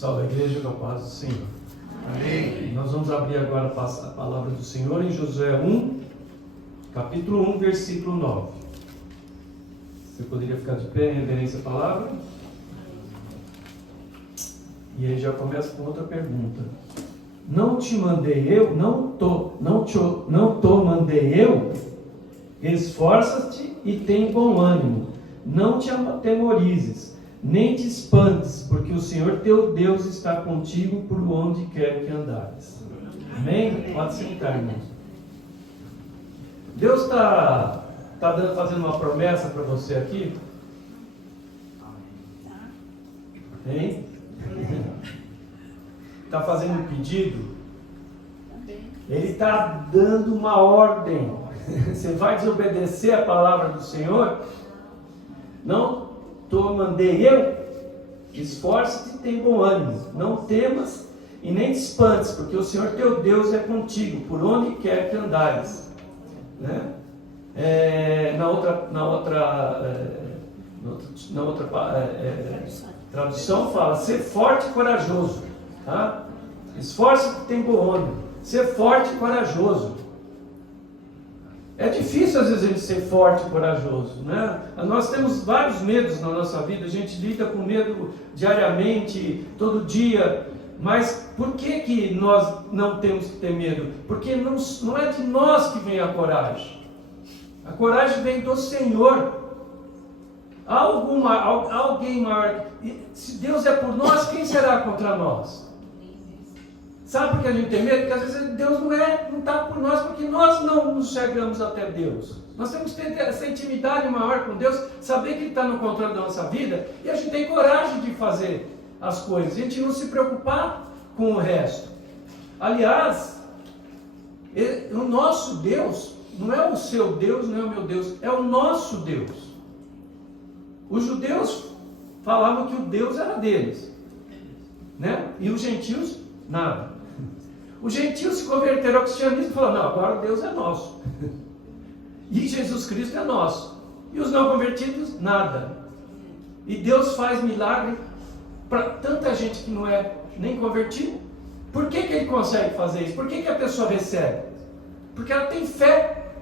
Salve a igreja, com a paz do Senhor. Amém. Nós vamos abrir agora a palavra do Senhor em Josué 1, capítulo 1, versículo 9. Você poderia ficar de pé em reverência à palavra? E aí já começa com outra pergunta. Não te mandei eu? Não tô mandei eu? Esforça-te e tem bom ânimo. Não te atemorizes, nem te espantes, porque o Senhor teu Deus está contigo por onde quer que andares. Amém? Pode sentar, irmãos. Deus está fazendo uma promessa para você aqui? Hein? Está fazendo um pedido? Ele está dando uma ordem. Você vai desobedecer a palavra do Senhor? Não mandei eu? Esforce-te e tem bom ânimo. Não temas e nem te espantes, porque o Senhor teu Deus é contigo, por onde quer que andares. Né? Na outra tradução fala: ser forte e corajoso. Tá? Esforce-te e tem bom ânimo. Ser forte e corajoso. É difícil às vezes a gente ser forte e corajoso, né? Nós temos vários medos na nossa vida, a gente lida com medo diariamente, todo dia. Mas por que nós não temos que ter medo? Porque não é de nós que vem a coragem. A coragem vem do Senhor. Há alguém maior. Se Deus é por nós, quem será contra nós? Sabe por que a gente tem medo? Porque às vezes Deus não está por nós, porque nós não nos chegamos até Deus. Nós temos que ter essa intimidade maior com Deus, saber que Ele está no controle da nossa vida, e a gente tem coragem de fazer as coisas, a gente não se preocupar com o resto. Aliás, o nosso Deus não é o seu Deus, não é o meu Deus, é o nosso Deus. Os judeus falavam que o Deus era deles, né? E os gentios, nada. Os gentios se converteram ao cristianismo e falaram: não, agora o Deus é nosso. E Jesus Cristo é nosso. E os não convertidos, nada. E Deus faz milagre para tanta gente que não é nem convertido. Por que Ele consegue fazer isso? Por que a pessoa recebe? Porque ela tem fé.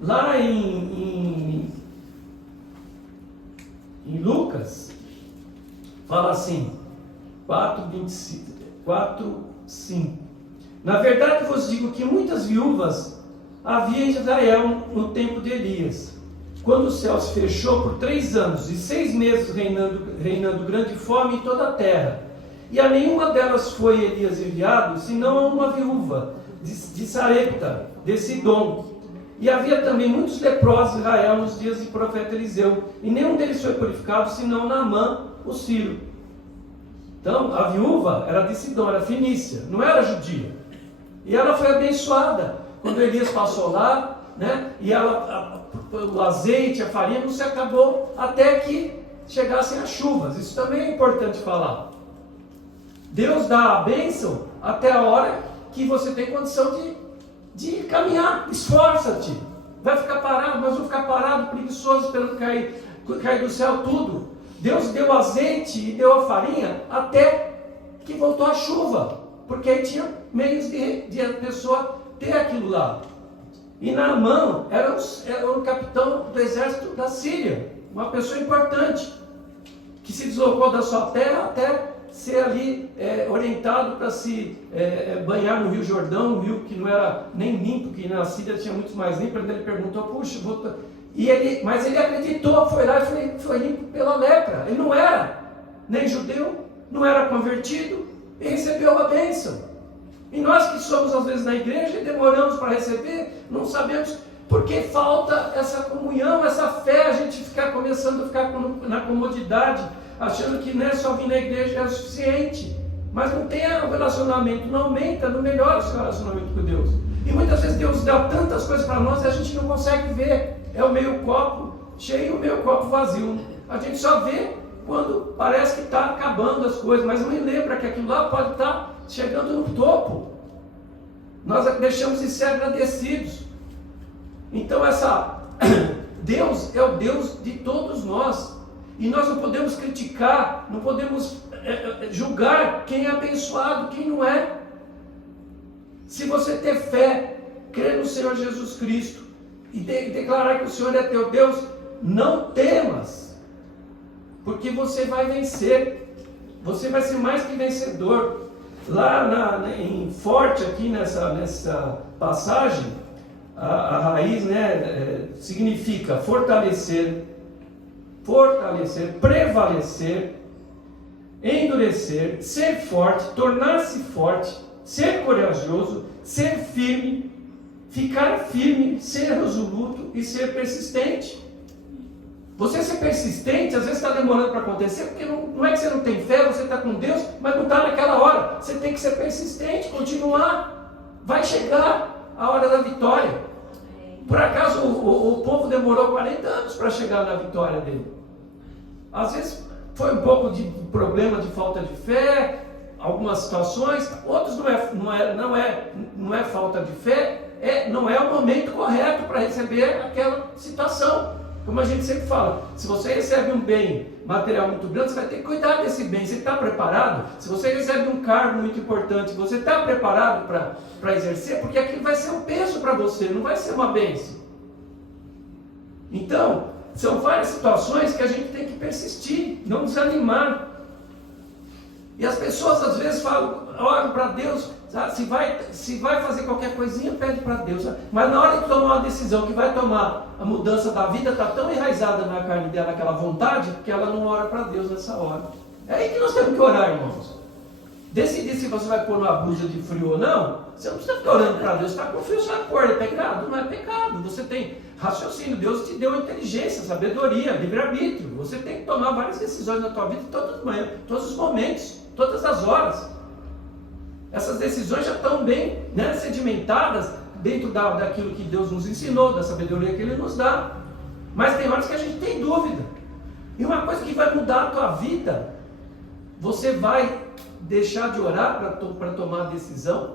Lá em Lucas, fala assim, 4:5. Na verdade vos digo que muitas viúvas havia em Israel no tempo de Elias, quando o céu se fechou por 3 anos e 6 meses reinando grande fome em toda a terra, e a nenhuma delas foi Elias enviado, senão a uma viúva de Sarepta, de Sidom. E havia também muitos leprosos em Israel nos dias do profeta Eliseu, e nenhum deles foi purificado, senão Naamã, o sírio. Então, a viúva era de Sidom, era fenícia, não era judia. E ela foi abençoada quando Elias passou lá, né? E o azeite, a farinha não se acabou até que chegassem as chuvas. Isso também é importante falar. Deus dá a bênção até a hora que você tem condição de caminhar. Esforça-te. Vai ficar parado, mas vou ficar parado, preguiçoso, esperando cair do céu tudo. Deus deu azeite e deu a farinha até que voltou a chuva, porque aí tinha meios de a pessoa ter aquilo lá. E Naamã era o capitão do exército da Síria, uma pessoa importante, que se deslocou da sua terra até ser ali orientado para se banhar no Rio Jordão, um rio que não era nem limpo, que na Síria tinha muito mais limpo. Ele perguntou: puxa, mas ele acreditou, foi lá e foi limpo pela lepra. Ele não era nem judeu, não era convertido, e recebeu a bênção. E nós que somos às vezes na igreja e demoramos para receber, não sabemos porque falta essa comunhão, essa fé. A gente começando a ficar na comodidade, achando que não é só vir na igreja é o suficiente, mas não tem o relacionamento, não aumenta, não melhora o seu relacionamento com Deus. E muitas vezes Deus dá tantas coisas para nós e a gente não consegue ver. É o meio copo cheio e o meio copo vazio. A gente só vê quando parece que está acabando as coisas, mas não me lembra que aquilo lá pode estar chegando no topo. Nós deixamos de ser agradecidos. Então Deus é o Deus de todos nós. E nós não podemos criticar, não podemos julgar quem é abençoado, quem não é. Se você ter fé, crer no Senhor Jesus Cristo e declarar que o Senhor é teu Deus, não temas, porque você vai vencer, você vai ser mais que vencedor. Lá em Forte, aqui nessa passagem, a raiz, né, significa fortalecer, prevalecer, endurecer, ser forte, tornar-se forte, ser corajoso, ser firme, ficar firme, ser resoluto e ser persistente. Você ser persistente, às vezes está demorando para acontecer, porque não é que você não tem fé, você está com Deus, mas não está naquela hora. Você tem que ser persistente, continuar. Vai chegar a hora da vitória. Por acaso o povo demorou 40 anos para chegar na vitória dele? Às vezes foi um pouco de problema de falta de fé, algumas situações, outros não é falta de fé, não é o momento correto para receber aquela situação. Como a gente sempre fala, se você recebe um bem material muito grande, você vai ter que cuidar desse bem. Você está preparado? Se você recebe um cargo muito importante, você está preparado para exercer? Porque aquilo vai ser um peso para você, não vai ser uma bênção. Então, são várias situações que a gente tem que persistir, não desanimar. E as pessoas às vezes falam, oram para Deus, se vai fazer qualquer coisinha, pede para Deus. Mas na hora de tomar uma decisão que vai tomar a mudança da vida, está tão enraizada na carne dela aquela vontade, que ela não ora para Deus nessa hora. É aí que nós temos que orar, irmãos. Decidir se você vai pôr uma blusa de frio ou não, você não precisa ficar orando para Deus, está com frio, você vai pôr, é pecado? Não é pecado, você tem raciocínio, Deus te deu inteligência, sabedoria, livre-arbítrio, você tem que tomar várias decisões na tua vida, todos os momentos, todas as horas. Essas decisões já estão bem, né, sedimentadas dentro daquilo que Deus nos ensinou, da sabedoria que Ele nos dá. Mas tem horas que a gente tem dúvida. E uma coisa que vai mudar a tua vida, você vai deixar de orar para tomar a decisão,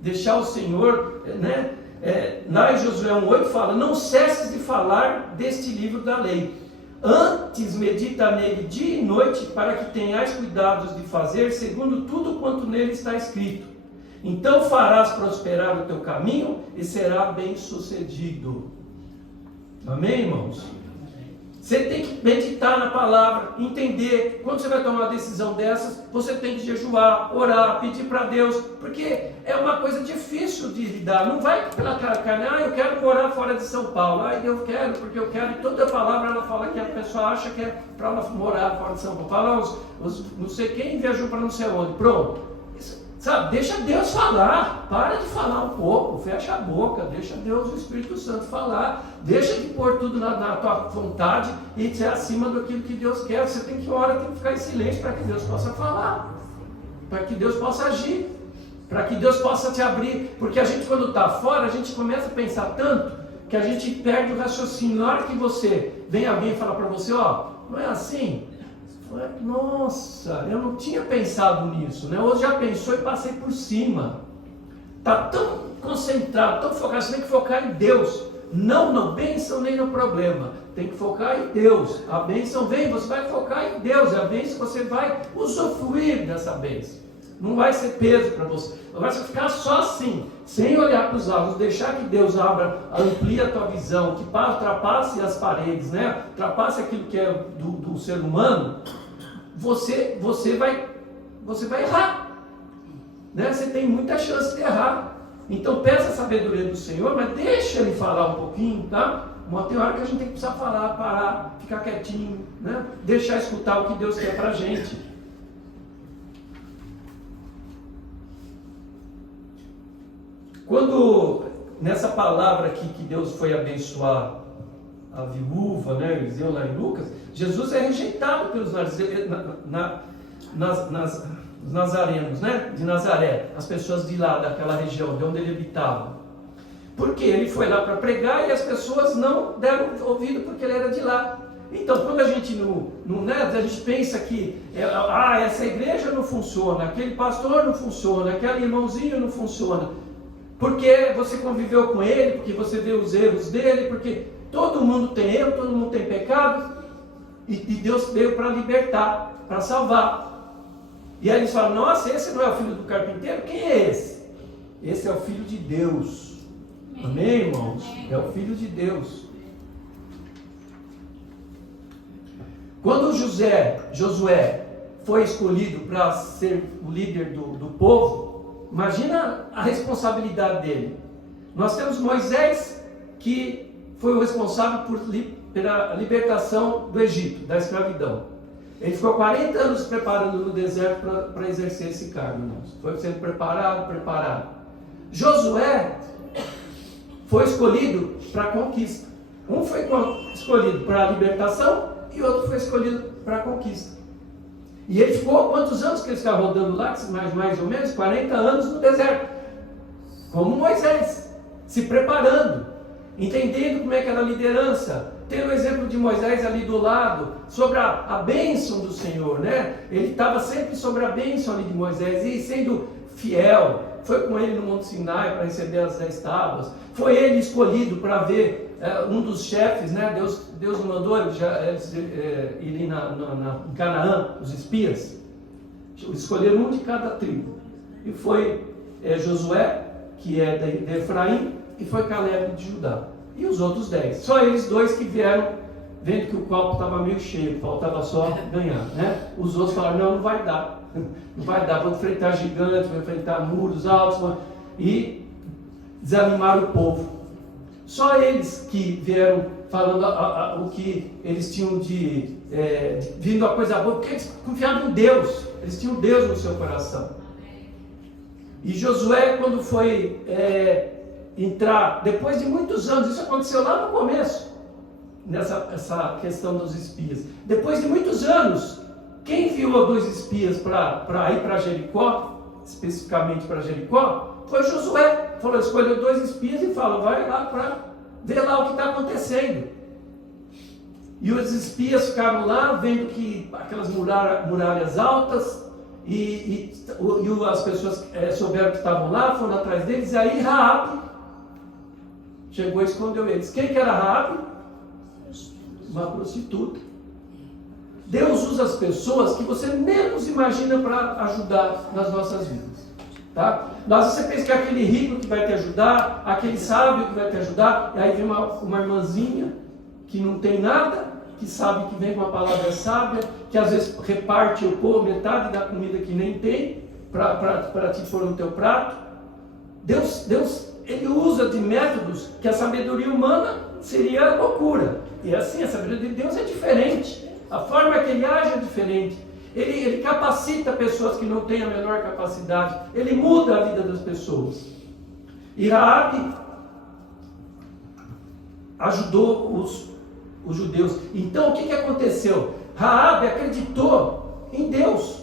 deixar o Senhor, né? Lá em Josué 1,8 fala, não cesses de falar deste livro da lei, antes medita nele dia e noite, para que tenhais cuidados de fazer segundo tudo quanto nele está escrito. Então farás prosperar o teu caminho e será bem sucedido. Amém, irmãos? Você tem que meditar na palavra, entender. Quando você vai tomar uma decisão dessas, você tem que jejuar, orar, pedir para Deus, porque é uma coisa difícil de lidar. Não vai pela carne, eu quero morar fora de São Paulo, eu quero, porque eu quero. E toda a palavra ela fala que a pessoa acha que é para ela morar fora de São Paulo. Fala, não sei quem viajou para não sei onde. Pronto. Sabe, deixa Deus falar, para de falar um pouco, fecha a boca, deixa Deus, o Espírito Santo falar, deixa de pôr tudo na tua vontade e ser acima daquilo que Deus quer. Você tem que orar, tem que ficar em silêncio para que Deus possa falar, para que Deus possa agir, para que Deus possa te abrir, porque a gente quando está fora, a gente começa a pensar tanto, que a gente perde o raciocínio. Na hora que vem alguém falar para você, não é assim? Nossa, eu não tinha pensado nisso, né? Hoje já pensou e passei por cima. Está tão concentrado, tão focado. Você tem que focar em Deus, não na bênção nem no problema. Tem que focar em Deus. A bênção vem, você vai focar em Deus. A bênção, você vai usufruir dessa bênção. Não vai ser peso para você. Agora você ficar só assim, sem olhar para os lados, deixar que Deus amplie a tua visão, que ultrapasse as paredes, né? Ultrapasse aquilo que é do ser humano, você vai errar, né? Você tem muita chance de errar. Então peça a sabedoria do Senhor, mas deixa Ele falar um pouquinho, tá? Tem hora que a gente tem que precisar falar, parar, ficar quietinho, né? Deixar escutar o que Deus quer para a gente. Quando, nessa palavra aqui que Deus foi abençoar a viúva, né, Eliseu lá em Lucas, Jesus é rejeitado pelos nazarenos, né, de Nazaré, as pessoas de lá, daquela região, de onde ele habitava. Porque ele foi lá para pregar e as pessoas não deram ouvido porque ele era de lá. Então, quando a gente a gente pensa que essa igreja não funciona, aquele pastor não funciona, aquele irmãozinho não funciona, porque você conviveu com ele, porque você vê os erros dele, porque todo mundo tem erro, todo mundo tem pecado. E Deus veio para libertar, para salvar. E aí eles falam, nossa, esse não é o filho do carpinteiro? Quem é esse? Esse é o filho de Deus. Amém, irmãos? É o filho de Deus. Quando Josué foi escolhido para ser o líder do povo, imagina a responsabilidade dele. Nós temos Moisés, que foi o responsável pela libertação do Egito, da escravidão. Ele ficou 40 anos se preparando no deserto para exercer esse cargo, irmãos. Foi sendo preparado. Josué foi escolhido para a conquista. Um foi escolhido para a libertação e outro foi escolhido para a conquista. E ele ficou, quantos anos que ele ficava rodando lá? Mais ou menos 40 anos no deserto. Como Moisés, se preparando, entendendo como é que era a liderança, tendo o exemplo de Moisés ali do lado, sobre a bênção do Senhor, né? Ele estava sempre sobre a bênção ali de Moisés, e sendo fiel, foi com ele no Monte Sinai para receber as 10 tábuas, foi ele escolhido para ver um dos chefes, né? Deus mandou eles irem em Canaã, os espias, escolheram um de cada tribo, e foi Josué, que é de Efraim, e foi Caleb de Judá, e os outros 10, só eles dois que vieram, vendo que o copo estava meio cheio, faltava só ganhar, né? Os outros falaram, não vai dar, vou enfrentar gigantes, vou enfrentar muros altos, e desanimaram o povo. Só eles que vieram falando o que eles tinham vindo a coisa boa, porque eles confiavam em Deus, eles tinham Deus no seu coração. E Josué, quando foi entrar, depois de muitos anos, isso aconteceu lá no começo, essa questão dos espias. Depois de muitos anos, quem enviou 2 espias para ir para Jericó, especificamente para Jericó, foi Josué. Falou, escolheu 2 espias e falou, vai lá para ver lá o que está acontecendo. E os espias ficaram lá, vendo que aquelas muralhas altas, e as pessoas souberam que estavam lá, foram atrás deles, e aí Raabe chegou e escondeu eles. Quem que era Raabe? Uma prostituta. Deus usa as pessoas que você menos imagina para ajudar nas nossas vidas. Tá? Você pensa que é aquele rico que vai te ajudar, aquele sábio que vai te ajudar, e aí vem uma irmãzinha que não tem nada, que sabe que vem com a palavra sábia, que às vezes reparte o povo metade da comida que nem tem, para te pôr no teu prato. Deus, ele usa de métodos que a sabedoria humana seria loucura. E assim, a sabedoria de Deus é diferente. A forma que ele age é diferente. Ele capacita pessoas que não têm a menor capacidade. Ele muda a vida das pessoas. E Raabe ajudou os judeus. Então o que aconteceu? Raabe acreditou em Deus.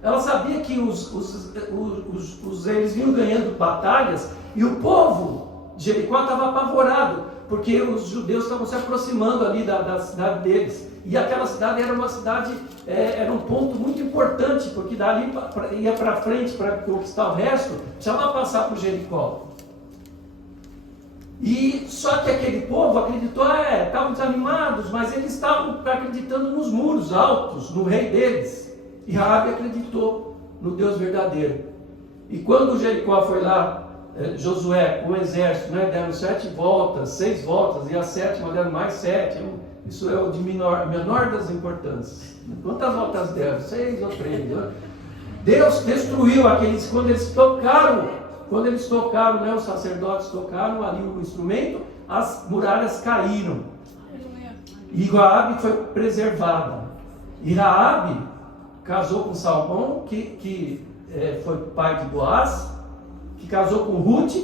Ela sabia que eles vinham ganhando batalhas e o povo de Jericó estava apavorado, porque os judeus estavam se aproximando ali da cidade deles. E aquela cidade era uma cidade, era um ponto muito importante, porque dali ia para frente para conquistar o resto, precisava passar por Jericó. E só que aquele povo acreditou, estavam desanimados, mas eles estavam acreditando nos muros altos, no rei deles. E Raabe acreditou no Deus verdadeiro. E quando Jericó foi lá, Josué com o exército, né, deram 7 voltas, 6 voltas, e a 7ª deram mais 7. Isso é o de menor das importâncias. Quantas voltas deram? 6 ou 3. Né? Deus destruiu aqueles, quando eles tocaram, né, os sacerdotes tocaram ali o instrumento, as muralhas caíram. E Raabe foi preservada. E Raabe casou com Salmão, que foi pai de Boaz, que casou com Ruth,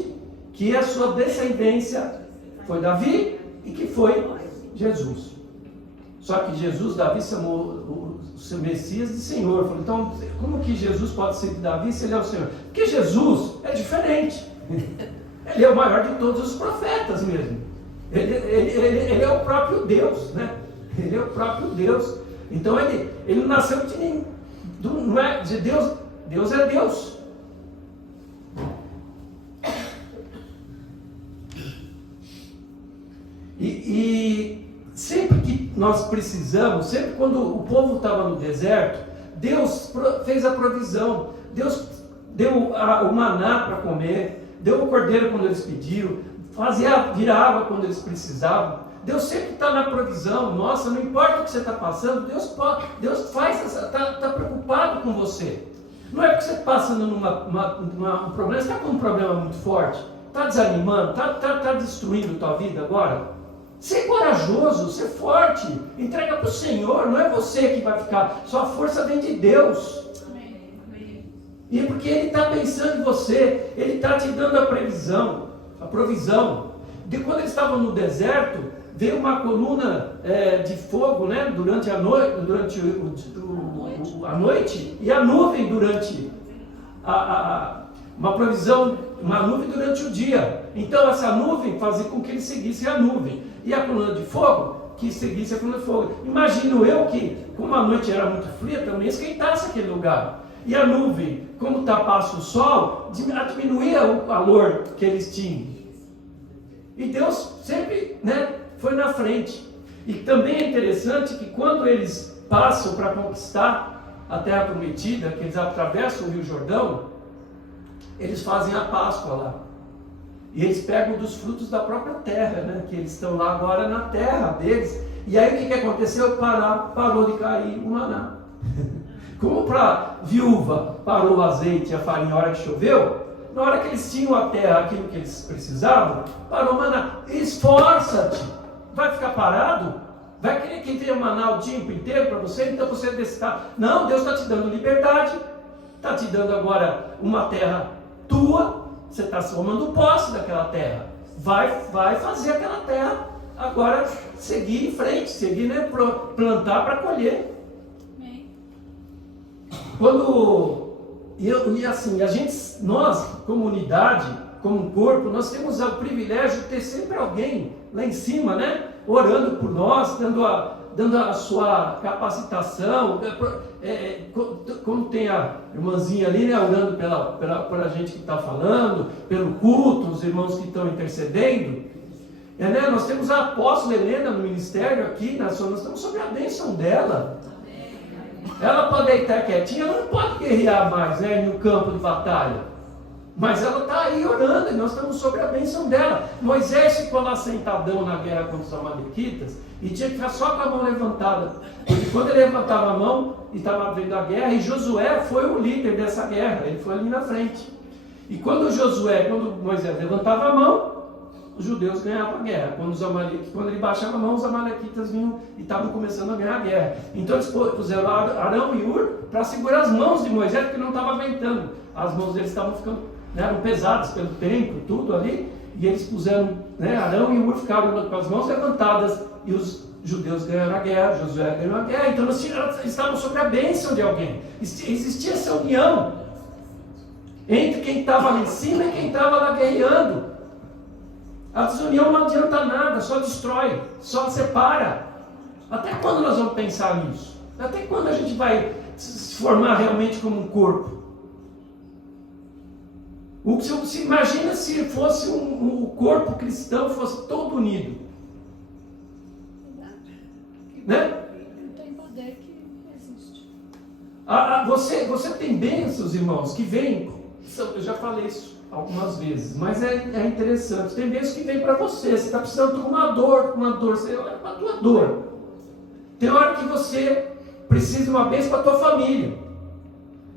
que a sua descendência foi Davi e que foi Jesus. Só que Davi chamou o seu Messias de Senhor. Falou, então, como que Jesus pode ser de Davi se ele é o Senhor? Porque Jesus é diferente. Ele é o maior de todos os profetas mesmo. Ele é o próprio Deus, né? Ele é o próprio Deus. Então ele não nasceu de ninguém. Não é de Deus. Deus é Deus. E sempre que nós precisamos, sempre quando o povo estava no deserto, Deus fez a provisão, Deus deu o maná para comer, deu o cordeiro quando eles pediram, fazia virar água quando eles precisavam. Deus sempre está na provisão. Nossa, não importa o que você está passando, Deus está preocupado com você. Não é porque você está passando um problema, você está com um problema muito forte, está desanimando, está destruindo a tua vida agora. Ser corajoso, ser forte, entrega para o Senhor, não é você que vai ficar, sua força vem de Deus. E porque Ele está pensando em você, Ele está te dando a provisão. De quando eles estavam no deserto, veio uma coluna de fogo, né, durante a noite, e a nuvem durante uma provisão, uma nuvem durante o dia. Então essa nuvem fazia com que eles seguissem a nuvem, e a coluna de fogo que seguisse a coluna de fogo. Imagino eu que, como a noite era muito fria, também esquentasse aquele lugar. E a nuvem, como tapasse o sol, diminuía o calor que eles tinham. E Deus sempre, né, foi na frente. E também é interessante que quando eles passam para conquistar a terra prometida, que eles atravessam o Rio Jordão, eles fazem a Páscoa lá. E eles pegam dos frutos da própria terra, né, que eles estão lá agora na terra deles. E aí o que aconteceu? Parou de cair o maná. Como para viúva parou o azeite e a farinha na hora que choveu, na hora que eles tinham a terra, aquilo que eles precisavam, parou o maná. Esforça-te. Vai ficar parado? Vai querer que venha maná o tempo inteiro para você? Então você está... Não, Deus está te dando liberdade. Está te dando agora uma terra tua. Você está tomando posse daquela terra. Vai fazer aquela terra agora seguir em frente, seguir, né, plantar para colher. E assim, nós, como unidade, como um corpo, nós temos o privilégio de ter sempre alguém lá em cima, né, orando por nós, dando a sua capacitação, como tem a irmãzinha ali, né, orando pela gente que está falando, pelo culto, os irmãos que estão intercedendo. Né, nós temos a apóstola Helena no ministério aqui, nós estamos sob a bênção dela. Ela pode deitar quietinha, ela não pode guerrear mais, né, no campo de batalha. Mas ela está aí orando, e nós estamos sob a bênção dela. Moisés ficou lá sentadão na guerra contra os amalequitas, e tinha que ficar só com a mão levantada. Porque quando ele levantava a mão, e estava vendo a guerra, e Josué foi o líder dessa guerra, ele foi ali na frente. E quando Moisés levantava a mão, os judeus ganhavam a guerra. Quando ele baixava a mão, os amalequitas vinham e estavam começando a ganhar a guerra. Então eles puseram Arão e Hur para segurar as mãos de Moisés, porque não estava aguentando. As mãos deles estavam ficando, né, eram pesadas pelo tempo, tudo ali. E eles puseram, né, Arão e Hur ficaram com as mãos levantadas, e os judeus ganharam a guerra, Josué ganhou a guerra. Então eles estavam sob a bênção de alguém. Existia essa união entre quem estava lá em cima e quem estava lá guerreando. A desunião não adianta nada, só destrói, só separa. Até quando nós vamos pensar nisso? Até quando a gente vai se formar realmente como um corpo? Se imagina se fosse um corpo cristão, fosse todo unido. Né? Não tem poder que existe. Você tem bênçãos, irmãos, que vêm. Eu já falei isso algumas vezes, mas é interessante. Tem vezes que vem para você está precisando de uma dor, você olha para a tua dor. Tem hora que você precisa de uma bênção para a tua família.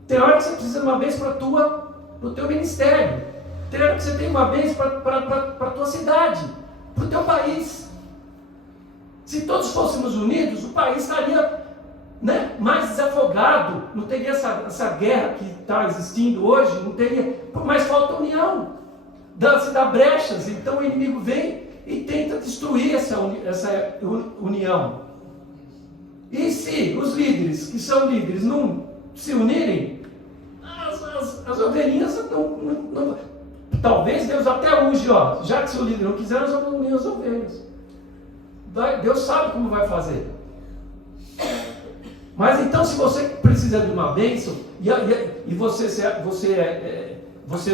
Tem hora que você precisa de uma bênção para o teu ministério. Tem hora que você tem uma bênção para a tua cidade, para o teu país. Se todos fôssemos unidos, o país estaria, né, mais desafogado, não teria essa guerra que está existindo hoje, não teria, mas falta união, se dá brechas, então o inimigo vem e tenta destruir essa união. E se os líderes, que são líderes, não se unirem, as ovelhinhas não. Talvez Deus até hoje, já que seu líder não quiser, nós vamos unir as ovelhas. Deus sabe como vai fazer. Mas então, se você precisa de uma bênção, e você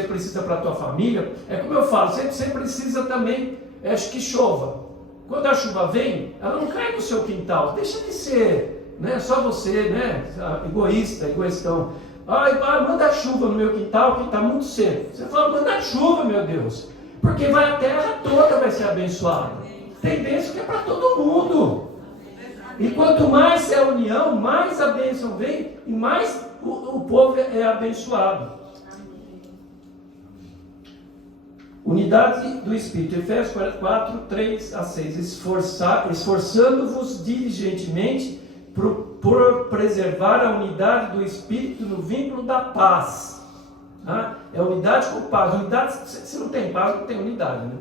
precisa para a tua família, é como eu falo, você precisa também, que chova. quando a chuva vem, ela não cai no seu quintal. Deixa de ser, né, só você, né, egoístão. Manda chuva no meu quintal que está muito seco. Você fala, manda chuva, meu Deus. Porque a terra toda vai ser abençoada. Tem bênção que é para todo mundo. E quanto mais é a união, mais a bênção vem e mais o povo é abençoado. Unidade do Espírito, Efésios 4, 3 a 6. Esforçando-vos diligentemente por preservar a unidade do Espírito no vínculo da paz. É unidade com paz. Unidade, se não tem paz, não tem unidade, né?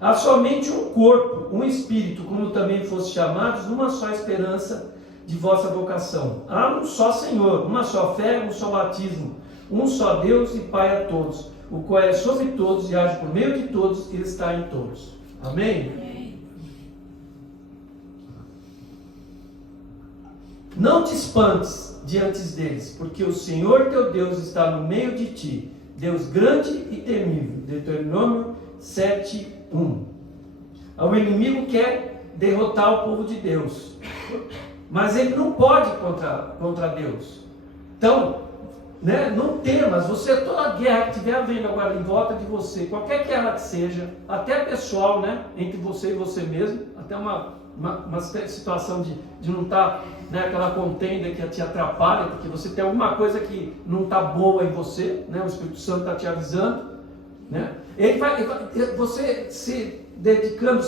Há somente um corpo, um Espírito, como também fosse chamados, numa só esperança de vossa vocação. Há um só Senhor, uma só fé, um só batismo, um só Deus e Pai a todos, o qual é sobre todos e age por meio de todos e está em todos. Amém? Amém. Não te espantes diante deles, porque o Senhor teu Deus está no meio de ti, Deus grande e temível. Deuteronômio 7, 1. O inimigo quer derrotar o povo de Deus, mas ele não pode contra Deus. Então, né, não temas. Toda a guerra que estiver havendo agora em volta de você, qualquer que ela que seja, até pessoal, né, entre você e você mesmo, até uma situação de não estar, né, aquela contenda que te atrapalha, porque você tem alguma coisa que não está boa em você, né, o Espírito Santo está te avisando, né? Você se dedicando,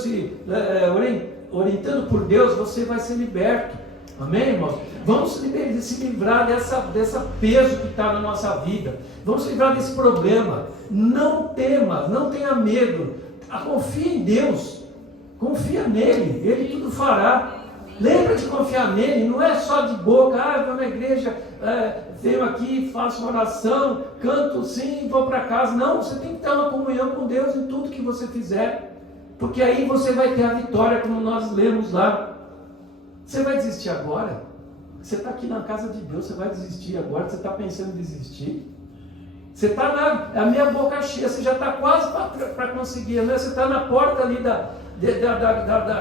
orientando por Deus, você vai ser liberto. Amém, irmãos? Vamos se livrar dessa peso que está na nossa vida. Vamos se livrar desse problema. Não tema, não tenha medo. Confia em Deus. Confia nele, ele tudo fará. Lembra de confiar nele, não é só de boca. Eu vou na igreja, venho aqui, faço uma oração, canto sim, vou para casa. Não, você tem que ter uma comunhão com Deus em tudo que você fizer, porque aí você vai ter a vitória, como nós lemos lá. Você vai desistir agora? Você está aqui na casa de Deus, você vai desistir agora? Você está pensando em desistir? Você está a minha boca cheia, você já está quase para conseguir, né? Você está na porta ali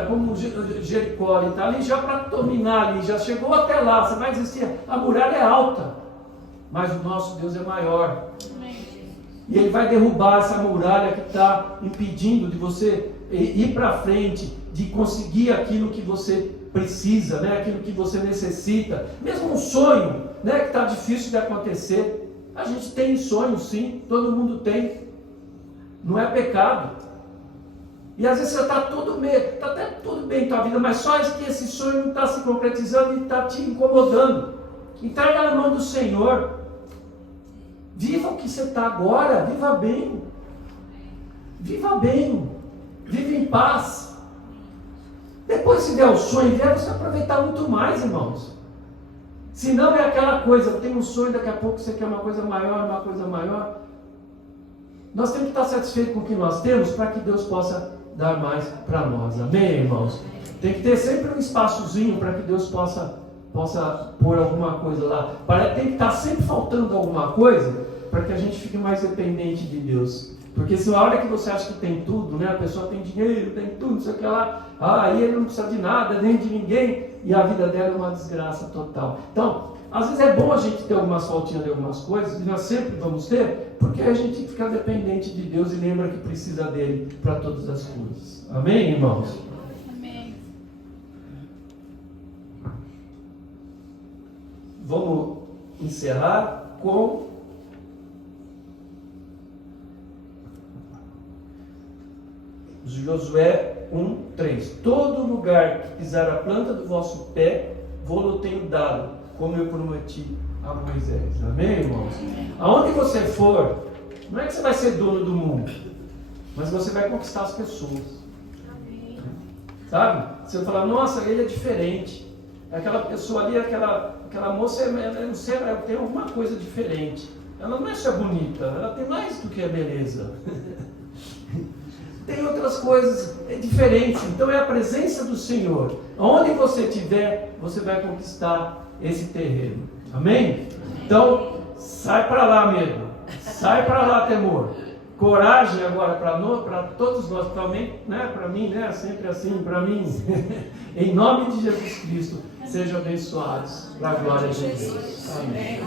como Jericó, ele está ali já para dominar ali, já chegou até lá, você vai desistir. A muralha é alta, mas o nosso Deus é maior. E ele vai derrubar essa muralha que está impedindo de você ir para frente, de conseguir aquilo que você precisa, né? Aquilo que você necessita. Mesmo um sonho, né, que está difícil de acontecer. A gente tem sonho sim, todo mundo tem. Não é pecado. E às vezes você está até tudo bem em tua vida, mas só que esse sonho não está se concretizando e está te incomodando. Entrega na mão do Senhor. Viva o que você está agora, viva bem. Viva bem. Viva em paz. Depois, se der o sonho, vier, você aproveitar muito mais, irmãos. Se não é aquela coisa, eu tenho um sonho, daqui a pouco você quer uma coisa maior. Nós temos que estar satisfeitos com o que nós temos, para que Deus possa dar mais para nós. Amém, irmãos? Tem que ter sempre um espaçozinho para que Deus possa pôr alguma coisa lá. Tem que estar sempre faltando alguma coisa, para que a gente fique mais dependente de Deus. Porque se a hora que você acha que tem tudo, né, a pessoa tem dinheiro, tem tudo, não sei o que lá, aí ele não precisa de nada, nem de ninguém, e a vida dela é uma desgraça total. Então, às vezes é bom a gente ter algumas faltinhas de algumas coisas, e nós sempre vamos ter, porque a gente fica dependente de Deus e lembra que precisa dele para todas as coisas. Amém, irmãos? Amém. Vamos encerrar com Josué 1:3. Todo lugar que pisar a planta do vosso pé, vou-lo tenho dado, como eu prometi a Moisés. Amém, irmãos? Aonde você for, não é que você vai ser dono do mundo, mas você vai conquistar as pessoas. Amém. Sabe? Você vai falar, nossa, ele é diferente. Aquela pessoa ali, aquela moça, eu não sei, ela tem alguma coisa diferente. Ela não é só bonita, ela tem mais do que a beleza. Tem outras coisas diferentes. Então é a presença do Senhor. Onde você estiver, você vai conquistar esse terreno. Amém? Então, sai para lá, medo. Sai para lá, temor. coragem agora para todos nós, também, né? Para mim, né? Sempre assim, para mim. Em nome de Jesus Cristo, sejam abençoados. Para a glória de Deus. Amém.